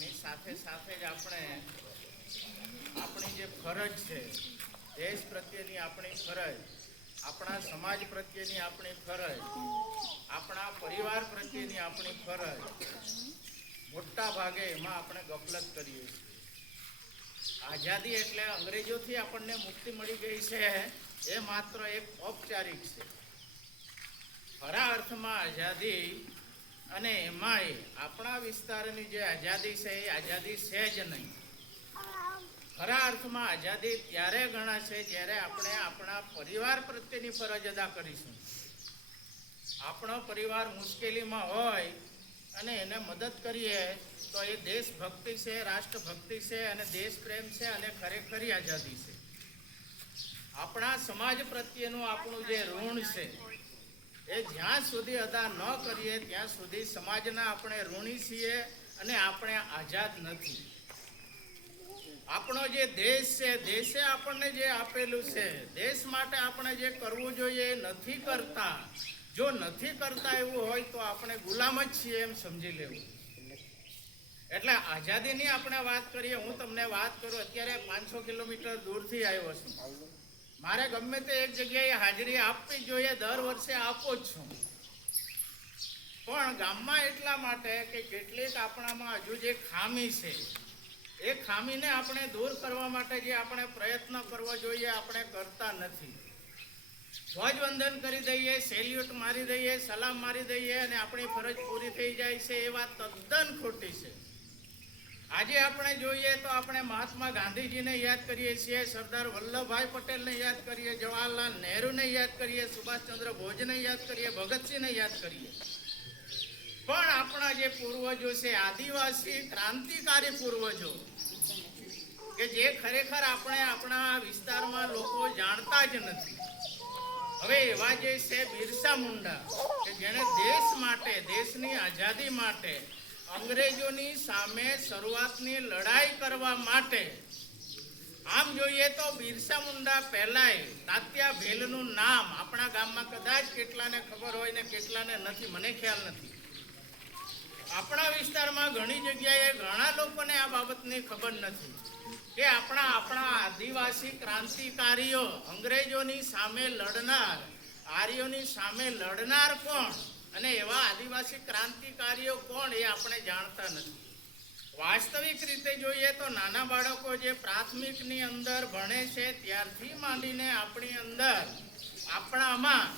એની સાથે સાથે જ આપણે આપણી જે ફરજ છે, દેશ પ્રત્યેની આપણી ફરજ, આપણા સમાજ પ્રત્યેની આપણી ફરજ, આપણા પરિવાર પ્રત્યેની આપણી ફરજ, મોટા ભાગે એમાં આપણે ગફલત કરીએ છીએ. આઝાદી એટલે અંગ્રેજોથી આપણને મુક્તિ મળી ગઈ છે એ માત્ર એક ઔપચારિક છે. ખરા અર્થમાં આઝાદી અને એમાંય આપણા વિસ્તારની જે આઝાદી છે એ આઝાદી છે જ નહીં. ખરા અર્થમાં આઝાદી ત્યારે ગણાશે જ્યારે આપણે આપણા પરિવાર પ્રત્યેની ફરજ અદા કરીશું. આપણો પરિવાર મુશ્કેલીમાં હોય અને એને મદદ કરીએ તો એ દેશભક્તિ છે, રાષ્ટ્રભક્તિ છે અને દેશ પ્રેમ છે અને ખરેખરી આઝાદી છે. આપણા સમાજ પ્રત્યેનું આપણું જે ઋણ છે એ જ્યાં સુધી અદા ન કરીએ ત્યાં સુધી સમાજના આપણે ઋણી છીએ અને આપણે આઝાદ નથી. આપણો જે દેશ છે, દેશે આપણને જે આપેલું છે, દેશ માટે આપણે જે કરવું જોઈએ એ નથી કરતા. જો નથી કરતા એવું હોય તો આપણે ગુલામ જ છીએ એમ સમજી લેવું. એટલે આઝાદીની આપણે વાત કરીએ, હું તમને વાત કરું, અત્યારે 500 કિલોમીટર દૂરથી આવ્યો છું. મારે ગમે તે એક જગ્યાએ હાજરી આપવી જોઈએ, દર વર્ષે આપો જ છું. પણ ગામમાં એટલા માટે કે કેટલીક આપણામાં હજુ જે ખામી છે એ ખામીને આપણે દૂર કરવા માટે જે આપણે પ્રયત્ન કરવો જોઈએ આપણે કરતા નથી. ધ્વજવંદન કરી દઈએ, સેલ્યુટ મારી દઈએ, સલામ મારી દઈએ અને આપણી ફરજ પૂરી થઈ જાય છે, એ વાત તદ્દન ખોટી છે. આજે આપણે જોઈએ તો આપણે મહાત્મા ગાંધીજીને યાદ કરીએ છીએ, સરદાર વલ્લભભાઈ પટેલને યાદ કરીએ, જવાહરલાલ નહેરુને યાદ કરીએ, સુભાષચંદ્ર બોઝને યાદ કરીએ, ભગતસિંહને યાદ કરીએ. પણ આપણા જે પૂર્વજો છે, આદિવાસી ક્રાંતિકારી પૂર્વજો, કે જે ખરેખર આપણે આપણા વિસ્તારમાં લોકો જાણતા જ નથી. હવે એવા જે છે બિરસા મુંડા, કે જેણે દેશ માટે, દેશની આઝાદી માટે અંગ્રેજોની સામે શરૂઆતની લડાઈ કરવા માટે, આમ જોઈએ તો બિરસા મુંડા પહેલાય તાત્યા ભેલનું નામ આપણા ગામમાં કદાચ કેટલાને ખબર હોય ને કેટલાને નથી, મને ખ્યાલ નથી. આપણા વિસ્તારમાં ઘણી જગ્યાએ ઘણા લોકોને આ બાબતની ખબર નથી કે આપણા આદિવાસી ક્રાંતિકારીઓ અંગ્રેજોની સામે લડનાર, આર્યોની સામે લડનાર કોણ અને એવા આદિવાસી ક્રાંતિકારીઓ કોણ એ આપણે જાણતા નથી. વાસ્તવિક રીતે જોઈએ તો નાના બાળકો જે પ્રાથમિકની અંદર ભણે છે ત્યારથી માંડીને આપણી અંદર, આપણામાં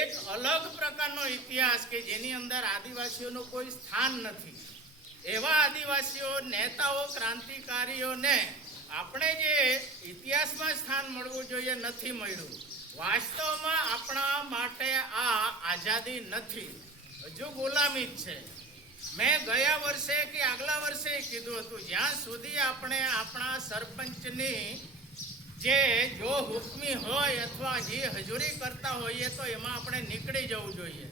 એક અલગ પ્રકારનો ઇતિહાસ કે જેની અંદર આદિવાસીઓનું કોઈ સ્થાન નથી. એવા આદિવાસીઓ, નેતાઓ, ક્રાંતિકારીઓને આપણે જે ઇતિહાસમાં સ્થાન મળવું જોઈએ નથી મળ્યું. વાસ્તવમાં આપણા માટે આ આઝાદી નથી, હજુ ગુલામી જ છે. મેં ગયા વર્ષે કે આગલા વર્ષે કીધું હતું, જ્યાં સુધી આપણે આપણા સરપંચની જે જો હુકમી હોય અથવા જે હજૂરી કરતા હોઈએ તો એમાં આપણે નીકળી જવું જોઈએ.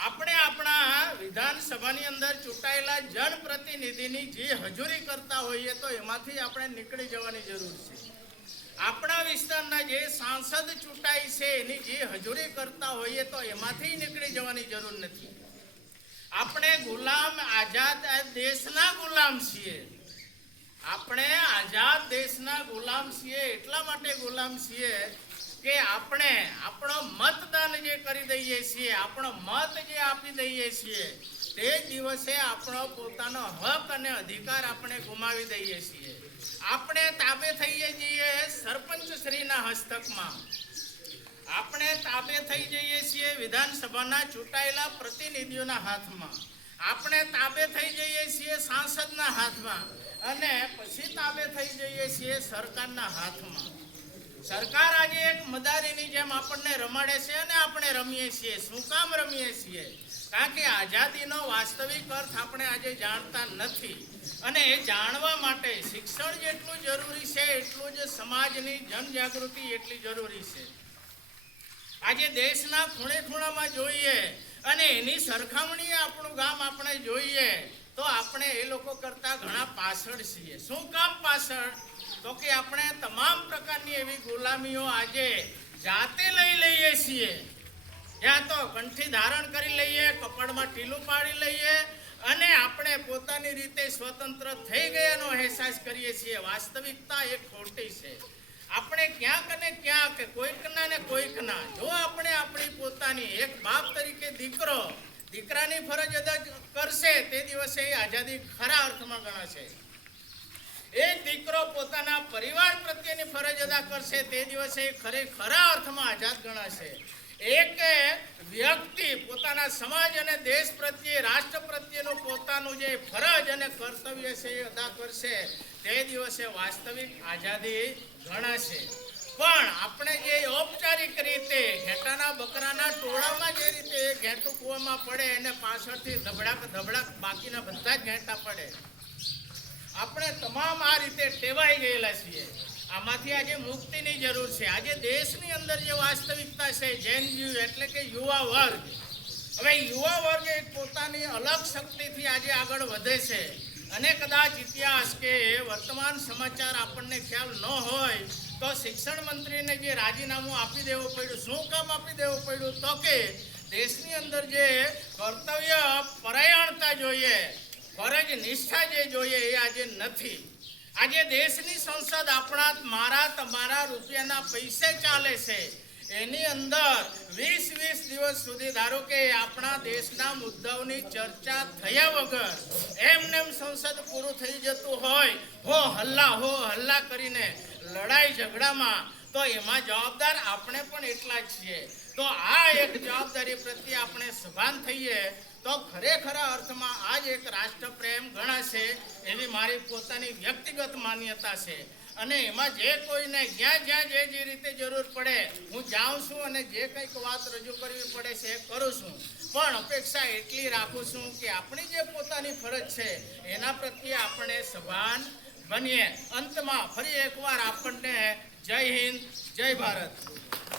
આપણે આપણા વિધાનસભાની અંદર ચૂંટાયેલા જનપ્રતિનિધિની જે હજૂરી કરતા હોઈએ તો એમાંથી આપણે નીકળી જવાની જરૂર છે. આપણા વિસ્તારના જે સાંસદ ચૂંટાય છે એની જે હજૂરી કરતા હોઈએ તો એમાંથી નીકળી જવાની જરૂર નથી. આપણે ગુલામ, આઝાદ દેશના ગુલામ છીએ. આપણે આઝાદ દેશના ગુલામ છીએ. એટલા માટે ગુલામ છીએ કે આપણે આપણો મતદાન જે કરી દઈએ છીએ, આપણો મત જે આપી દઈએ છીએ, તે દિવસે આપણો પોતાનો હક અને અધિકાર આપણે ગુમાવી દઈએ છીએ. આપણે તાબે થઈએ છીએ સરપંચશ્રીના હસ્તકમાં, આપણે તાબે થઈ જઈએ છીએ વિધાનસભાના ચૂંટાયેલા પ્રતિનિધિઓના હાથમાં, આપણે તાબે થઈ જઈએ છીએ સાંસદના હાથમાં અને પછી તાબે થઈ જઈએ છીએ સરકારના હાથમાં. સરકાર આજે એક મદારીની જેમ આપણને રમાડે છે અને આપણે રમીએ છીએ. શું કામ રમીએ છીએ? કારણ કે આઝાદીનો વાસ્તવિક અર્થ આપણે આજે જાણતા નથી અને એ જાણવા માટે શિક્ષણ જેટલું જરૂરી છે એટલું જ સમાજની જનજાગૃતિ એટલી જરૂરી છે. આજે દેશના ખૂણે ખૂણામાં જોઈએ અને એની સરખામણીએ આપણું ગામ આપણે જોઈએ તો આપણે એ લોકો કરતા ઘણા પાછળ છીએ. શું કામ પાછળ? તો કે આપણે તમામ પ્રકારની એવી ગુલામીઓ આજે જાતે લઈ લઈએ છીએ. ત્યાં તો કંઠી ધારણ કરી લઈએ, કપાળમાં ટીલું પાડી લઈએ અને આપણે પોતાની રીતે સ્વતંત્ર થઈ ગયાનો અહેસાસ કરીએ છીએ. વાસ્તવિકતા એ ખોટી છે. આપણે ક્યાંક ને ક્યાંક કોઈકના ને કોઈકના, જો આપણે આપણી પોતાની એક બાપ તરીકે દીકરાની ફરજ અદા કરશે તે દિવસે એ આઝાદી ખરા અર્થમાં ગણાશે. એક દીકરો પોતાના પરિવાર પ્રત્યેની ફરજ અદા કરશે તે દિવસે ખરા અર્થમાં આઝાદ ગણાશે. એક વ્યક્તિ પોતાના સમાજ અને દેશ પ્રત્યે, રાષ્ટ્ર પ્રત્યેનું પોતાનું જે ફરજ અને કર્તવ્ય છે એ અદા કરશે તે દિવસે વાસ્તવિક આઝાદી ગણાશે. પણ આપણે જે ઔપચારિક રીતે ઘેટાના બકરાના ટોળામાં જે રીતે ઘેટું કૂવામાં પડે અને પાછળથી ધબડાક બાકીના બધા જ ઘેટા પડે, આપણે તમામ આ રીતે ટેવાઈ ગયેલા છીએ. આમાંથી આજે મુક્તિની જરૂર છે. આજે દેશની અંદર જે વાસ્તવિકતા છે, જેન યુ એટલે કે યુવા વર્ગ, હવે યુવા વર્ગ એક પોતાની અલગ શક્તિથી આજે આગળ વધે છે. અને કદાચ ઇતિહાસ કે વર્તમાન સમાચાર આપણને ખ્યાલ ન હોય તો શિક્ષણ મંત્રીને જે રાજીનામું આપી દેવું પડ્યું, શું કામ આપી દેવું પડ્યું? તો કે દેશની અંદર જે કર્તવ્ય પરાયણતા જોઈએ, ફરજ નિષ્ઠા જે જોઈએ એ આજે નથી. આજે દેશની સંસદ મારા તમારા રૂપિયાના પૈસે ચાલે છે. એની અંદર 20 દિવસ સુધી ધારો કે આપણા દેશના મુદ્દાઓની ચર્ચા થયા વગર એમનેમ સંસદ પૂરું થઈ જતું હોય, હો હલ્લા કરીને લડાઈ ઝઘડામાં, તો એમાં જવાબદાર આપણે પણ એટલા જ છીએ. તો આ એક જવાબદારી પ્રત્યે આપણે સભાન થઈએ તો ખરેખરા અર્થમાં આ જ એક રાષ્ટ્રપ્રેમ ગણાશે એવી મારી પોતાની વ્યક્તિગત માન્યતા છે. અને એમાં જે કોઈને જ્યાં જે રીતે જરૂર પડે હું જાઉં છું અને જે કંઈક વાત રજૂ કરવી પડે છે એ કરું છું. પણ અપેક્ષા એટલી રાખું છું કે આપણી જે પોતાની ફરજ છે એના પ્રત્યે આપણે સભાન બનીએ. અંતમાં ફરી એકવાર આપણને જય હિન્દ, જય ભારત.